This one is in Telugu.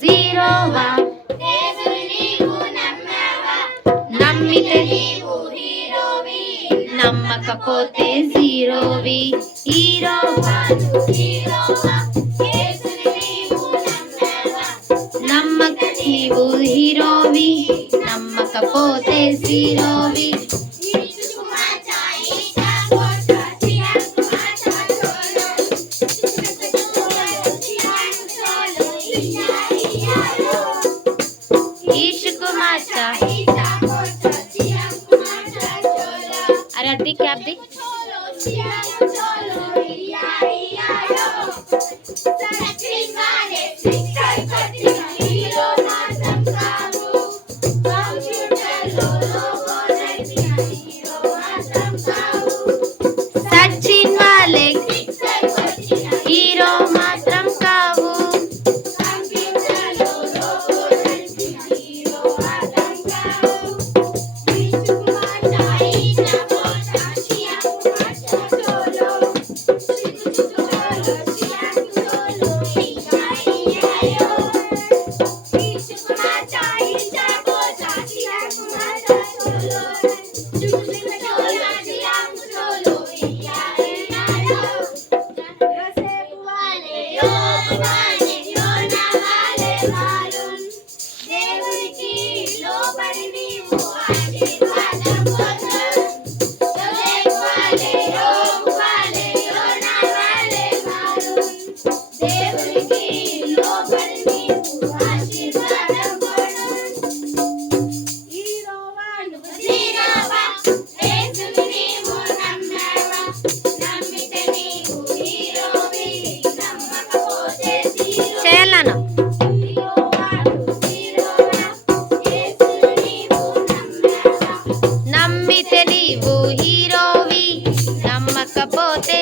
జీరోవా నమ్మితే నమ్మకపోతే జీరోవి హీరోవా నమ్మక నీవు హీరోవి నమ్మకపోతే జీరోవి अरे दी क्या दी सचिन वाले हीरो मात्रम कावू నమ్మితే నీవు హీరోవి నమ్మకపోతే